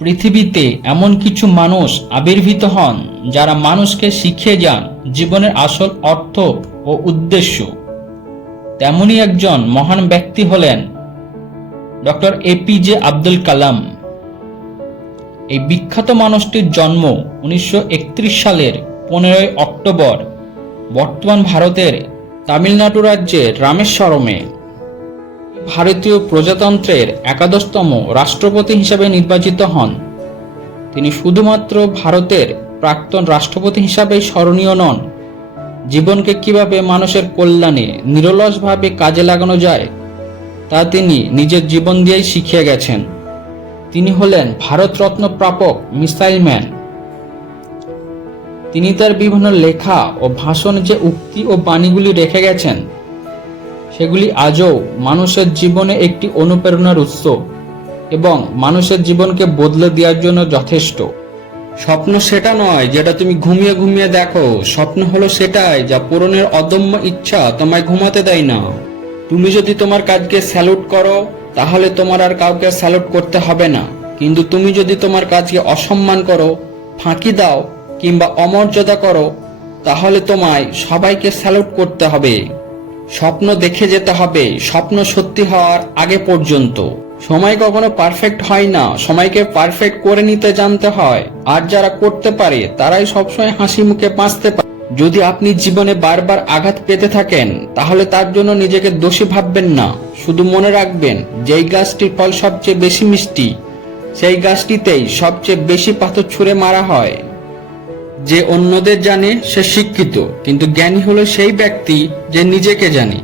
পৃথিবীতে এমন কিছু মানুষ আবির্ভূত হন যারা মানুষকে শিখিয়ে যান জীবনের আসল অর্থ ও উদ্দেশ্য। তেমনই একজন মহান ব্যক্তি হলেন ডক্টর এপিজে আব্দুল কালাম। এই বিখ্যাত মানুষটির জন্ম উনিশশো একত্রিশ সালের পনেরোই অক্টোবর বর্তমান ভারতের তামিলনাড়ু রাজ্যের রামেশ্বরমে। ভারতীয় প্রজাতন্ত্রের একাদশতম রাষ্ট্রপতি হিসাবে নির্বাচিত হন। তিনি শুধুমাত্র ভারতের প্রাক্তন রাষ্ট্রপতি হিসাবেই স্মরণীয় নন। জীবনকে কীভাবে মানুষের কল্যাণে নিরলসভাবে কাজে লাগানো যায়, তা তিনি নিজের জীবন দিয়েই শিখিয়ে গেছেন। তিনি হলেন ভারতরত্ন প্রাপক মিসাইল ম্যান। তিনি তার বিভিন্ন লেখা ও ভাষণে যে উক্তি ও বাণীগুলি রেখে গেছেন সেগুলি আজও মানুষের জীবনে একটি অনুপ্রেরণার উৎস এবং মানুষের জীবনকে বদলে দেওয়ার জন্য যথেষ্ট। স্বপ্ন সেটা নয় যেটা তুমি ঘুমিয়ে ঘুমিয়ে দেখো। স্বপ্ন হলো সেটাই যা পূরণের অদম্য ইচ্ছা তোমায় ঘুমাতে দেয় না। তুমি যদি তোমার কাজকে স্যালুট করো, তাহলে তোমার আর কাউকে স্যালুট করতে হবে না। কিন্তু তুমি যদি তোমার কাজকে অসম্মান করো, ফাঁকি দাও কিংবা অমর্যাদা করো, তাহলে তোমায় সবাইকে স্যালুট করতে হবে। স্বপ্ন দেখে যেতে হবে, স্বপ্ন সত্যি হওয়ার আগে পর্যন্ত। সময় কখনো পারফেক্ট হয় না, সময়কে পারফেক্ট করে নিতে জানতে হয়। আর যারা করতে পারে, তারাই সবসময় হাসি মুখে বাঁচতে পারে। যদি আপনি জীবনে বারবার আঘাত পেতে থাকেন, তাহলে তার জন্য নিজেকে দোষী ভাববেন না। শুধু মনে রাখবেন, যেই গাছটির ফল সবচেয়ে বেশি মিষ্টি, সেই গাছটিতেই সবচেয়ে বেশি পাথর ছুঁড়ে মারা হয়। যে অন্যদের জানে সে শিক্ষিত, কিন্তু জ্ঞানী হলো সেই ব্যক্তি যে নিজেকে জানে।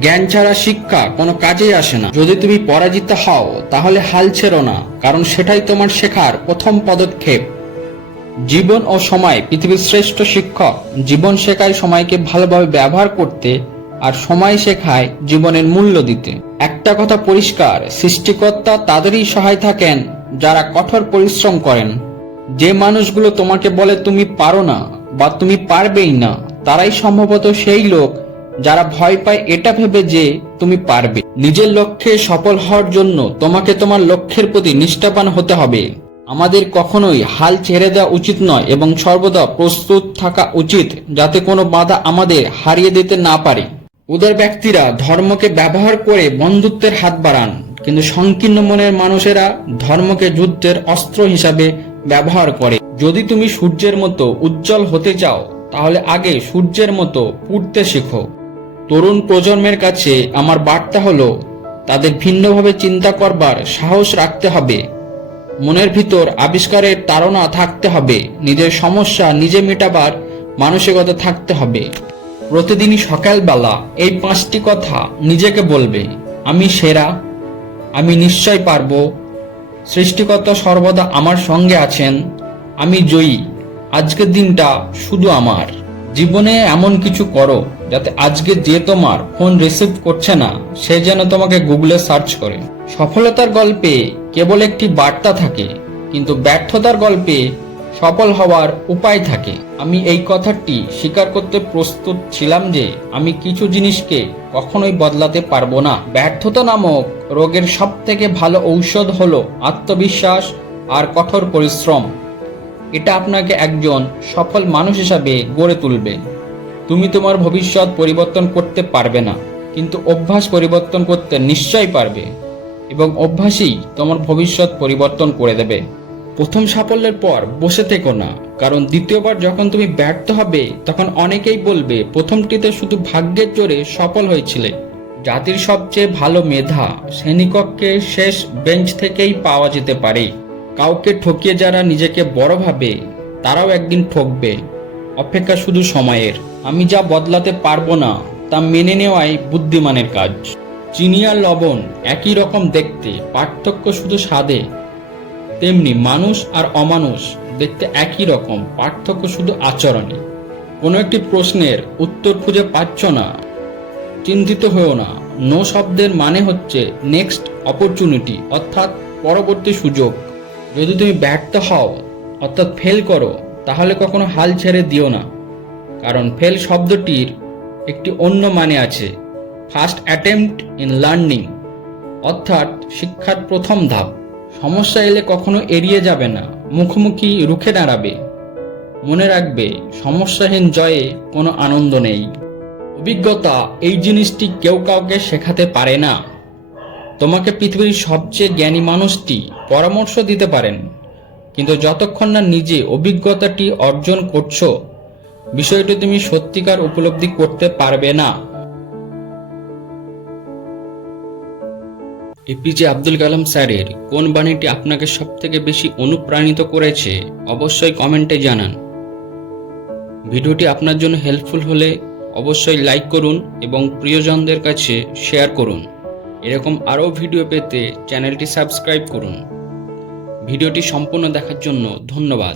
জ্ঞান ছাড়া শিক্ষা কোনো কাজেই আসে না। যদি তুমি পরাজিত হও, তাহলে হাল ছেড়ো না, কারণ সেটাই তোমার শেখার প্রথম পদক্ষেপ। জীবন ও সময় পৃথিবীর শ্রেষ্ঠ শিক্ষক। জীবন শেখায় সময়কে ভালোভাবে ব্যবহার করতে আর সময় শেখায় জীবনের মূল্য দিতে। একটা কথা পরিষ্কার, সৃষ্টিকর্তা তাদেরই সহায় থাকেন যারা কঠোর পরিশ্রম করেন। যে মানুষগুলো তোমাকে বলে তুমি পারো না বা তুমি পারবেই না, তারাই সম্ভবত সেই লোক যারা ভয় পায় এটা ভেবে যে তুমি পারবে। নিজের লক্ষ্যে সফল হওয়ার জন্য তোমাকে তোমার লক্ষ্যের প্রতি নিষ্ঠাবান হতে হবে। আমাদের কখনোই হাল ছেড়ে দেওয়া উচিত নয় এবং সর্বদা প্রস্তুত থাকা উচিত যাতে কোনো বাধা আমাদের হারিয়ে দিতে না পারে। ওদের ব্যক্তিরা ধর্মকে ব্যবহার করে বন্ধুত্বের হাত বাড়ান, কিন্তু সংকীর্ণ মনের মানুষেরা ধর্মকে যুদ্ধের অস্ত্র হিসাবে ব্যবহার করে। যদি তুমি সূর্যের মতো উজ্জ্বল হতে চাও, তাহলে আগে সূর্যের মতো পুড়তে শেখো। তরুণ প্রজন্মের কাছে আমার বার্তা হলো, তাদের ভিন্নভাবে চিন্তা করবার সাহস রাখতে হবে। মনের ভিতর আবিষ্কারের তাড়না থাকতে হবে, নিজের সমস্যা নিজে মেটাবার মানসিকতা থাকতে হবে। প্রতিদিনই সকালবেলা এই পাঁচটি কথা নিজেকে বলবে, আমি সেরা, আমি নিশ্চয় পারব সৃষ্টিকর্তা সর্বদা আমার সঙ্গে আছেন, আমি জয়ী। আজকের দিনটা শুধু আমার। জীবনে এমন কিছু করো যাতে আজকে যে তোমার ফোন রিসিভ করছে না, সে যেন তোমাকে গুগলে সার্চ করে। সফলতার গল্পে কেবল একটি বার্তা থাকে, কিন্তু ব্যর্থতার গল্পে সফল হওয়ার উপায় থাকে। আমি এই কথাটি স্বীকার করতে প্রস্তুত ছিলাম যে আমি কিছু জিনিসকে কখনোই বদলাতে পারব না। ব্যর্থতা নামক রোগের সব থেকে ভালো ঔষধ হলো আত্মবিশ্বাস আর কঠোর পরিশ্রম। এটা আপনাকে একজন সফল মানুষ হিসাবে গড়ে তুলবে। তুমি তোমার ভবিষ্যৎ পরিবর্তন করতে পারবে না, কিন্তু অভ্যাস পরিবর্তন করতে নিশ্চয়ই পারবে এবং অভ্যাসই তোমার ভবিষ্যৎ পরিবর্তন করে দেবে। প্রথম সাফল্যের পর বসে থেকো না। কারণ দ্বিতীয়বার যখন তুমি ব্যর্থ হবে, তখন অনেকেই বলবে, প্রথমটিতে শুধু ভাগ্যের জোরে সফল হয়েছিলে। জাতির সবচেয়ে ভালো মেধা শ্রেণীকক্ষে শেষ বেঞ্চ থেকেই পাওয়া যেতে পারে। কাউকে ঠকিয়ে যারা নিজেকে বড় ভাবে, তারাও একদিন ঠকবে। অপেক্ষা শুধু সময়ের। আমি যা বদলাতে পারব না, তা মেনে নেওয়াই বুদ্ধিমানের কাজ। চিনি আর লবণ একই রকম দেখতে, পার্থক্য শুধু স্বাদে। তেমনি মানুষ আর অমানুষ দেখতে একই রকম, পার্থক্য শুধু আচরণে কোনো একটি প্রশ্নের উত্তর খুঁজে পাচ্ছ না। চিন্তিত হয়েও না। নো শব্দের মানে হচ্ছে নেক্সট অপরচুনিটি অর্থাৎ পরবর্তী সুযোগ। যদি তুমি ব্যর্থ হও, অর্থাৎ ফেল করো, তাহলে কখনো হাল ছেড়ে দিও না। কারণ ফেল শব্দটির একটি অন্য মানে আছে ফার্স্ট অ্যাটেম্পট ইন লার্নিং অর্থাৎ শিক্ষার প্রথম ধাপ। সমস্যা এলে কখনো এড়িয়ে যাবে না, মুখোমুখি রুখে দাঁড়াবে। মনে রাখবে, সমস্যাহীন জয়ে কোনো আনন্দ নেই। অভিজ্ঞতা, এই জিনিসটি কেউ কাউকে শেখাতে পারে না। তোমাকে পৃথিবীর সবচেয়ে জ্ঞানী মানুষটি পরামর্শ দিতে পারেন। কিন্তু যতক্ষণ না নিজে অভিজ্ঞতাটি অর্জন করছ, বিষয়টি তুমি সত্যিকার উপলব্ধি করতে পারবে না। এপিজে আব্দুল কালাম স্যারের কোন বাণীটি আপনাকে সবথেকে বেশি অনুপ্রাণিত করেছে, অবশ্যই কমেন্টে জানান। ভিডিওটি আপনার জন্য হেল্পফুল হলে অবশ্যই লাইক করুন এবং প্রিয়জনদের কাছে শেয়ার করুন। এরকম আরও ভিডিও পেতে চ্যানেলটি সাবস্ক্রাইব করুন। ভিডিওটি সম্পূর্ণ দেখার জন্য ধন্যবাদ।